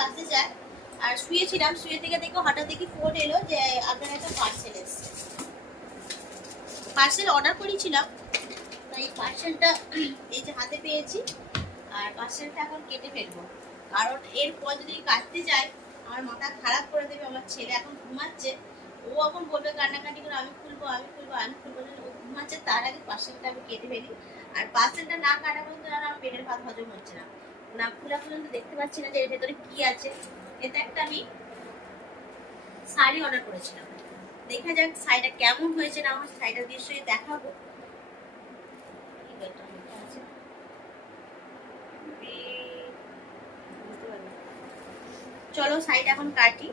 বাজতে যায়। আর শুয়েছিলাম, শুয়ে থেকে দেখো হঠাৎ দেখি ফোন এলো যে আপনার একটা পার্সেল এসছে। পার্সেল অর্ডার করেছিলাম, তাই পার্সেলটা এই যে হাতে পেয়েছি। আর পার্সেলটা এখন কেটে ফেলবো, কারণ এরপর যদি কাটতে যাই আমার মাথা খারাপ করে দেবে। আমার ছেলে এখন ঘুমাচ্ছে, ও এখন বলবে কান্নাকাটি করে আমি খুলবো আমি খুলবো আমি খুলবো। ও ঘুমাচ্ছে, তার আগে পার্সেলটা আমি কেটে ফেলি। আর পার্সেলটা না কাটা পর্যন্ত আমার পেটের ভাত হজম হচ্ছে না, না খোলা পর্যন্ত দেখতে পাচ্ছি না যে এর ভেতরে কি আছে। এটা একটা আমি শাড়ি অর্ডার করেছিলাম, দেখা যাক শাড়িটা কেমন হয়েছে না আমার। শাড়িটা নিশ্চয়ই দেখাবো। চলো শাড়িটা এখন কাটি।